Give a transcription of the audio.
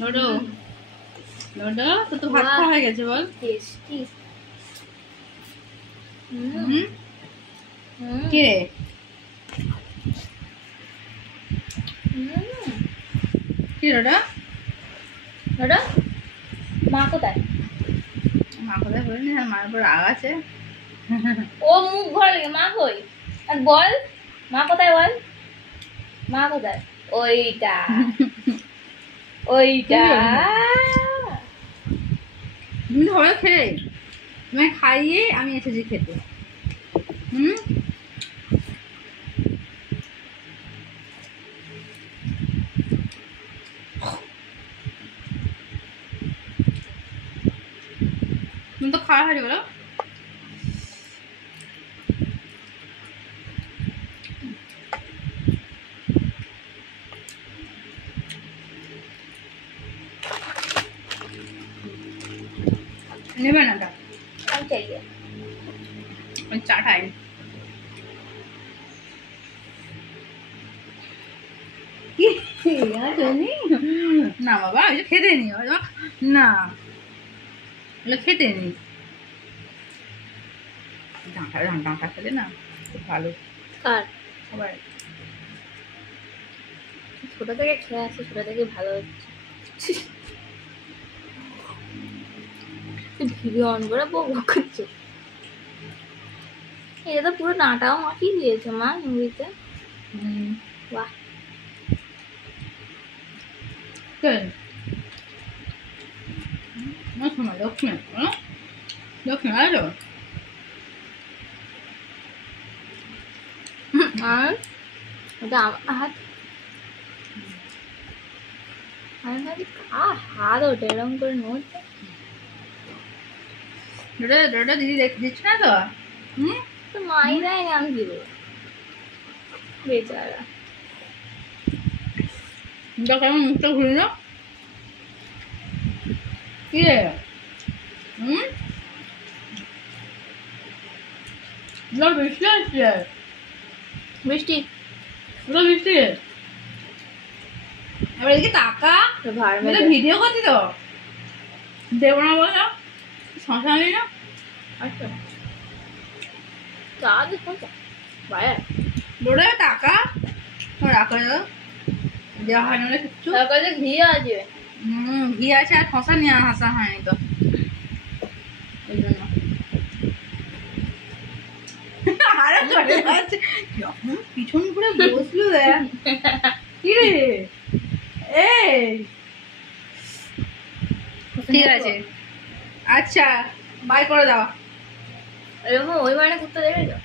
লোডো লোডো তো ভাত খাওয়া হয়ে গেছে বল। টেস্টি। কি রে কি লোডো লোডো মা কোথায়? মা কোথায় বলিনি, আর মার উপর রাগ আছে। ও মুখ ভরে লেগে মা কই? আর বল মা কোথায় বল, মা কোথায়? ওইটা ওইটা। তুমি ধরে খেয়ে তোমায় খাইয়ে আমি এসেছি খেতে। তুমি তো খাওয়া হয়েছে বলো। নেবে না টা আমি চাইয়ে ওই চা খাই না বাবা, ওই যে খেতে নি না, ওগুলো খেতে নি। ডাঁটা খেলে না খুব ভালো। কার? সবাই ছোট থেকে খেয়ে আসছে, ছোট থেকে ভালো হচ্ছে। ভিডিও অন করে বক করছে। এটা তো পুরো ডাঁটাও মাখিয়ে দিয়েছে মা মুড়িতে। বাহ। লক্ষ্মী লক্ষ্মী আলো আর ওটা হাত হাত ওটা এরকম করে নড়ছে। দিদি দিচ্ছ না তো। তো মাই দেয় না, আমি দিব বেচারা। কেমন মুখটা ঘুরে না কি রে? বৃষ্টি আসছে, বৃষ্টি বৃষ্টি। এবার এদিকে টাকা ভিডিও করছি তো দেবো না বলো, শ্মশানি না। আচ্ছা চা দেখো বাইরে বড় টাকা রাখা যাবে, দেওয়া হয় না কিচ্ছু। তার কাছে ঘি আছে। ঘি আছে আর খসা নিয়ে হাসা হয়নি তো ওই জন্য। আরে চলে যাচ্ছে যখন পিছন ঘুরে বসলো দেখ কি রে। এই ঠিক আছে আচ্ছা বাই করে দাও। এরকম ওই মানে করতে দেখেছো?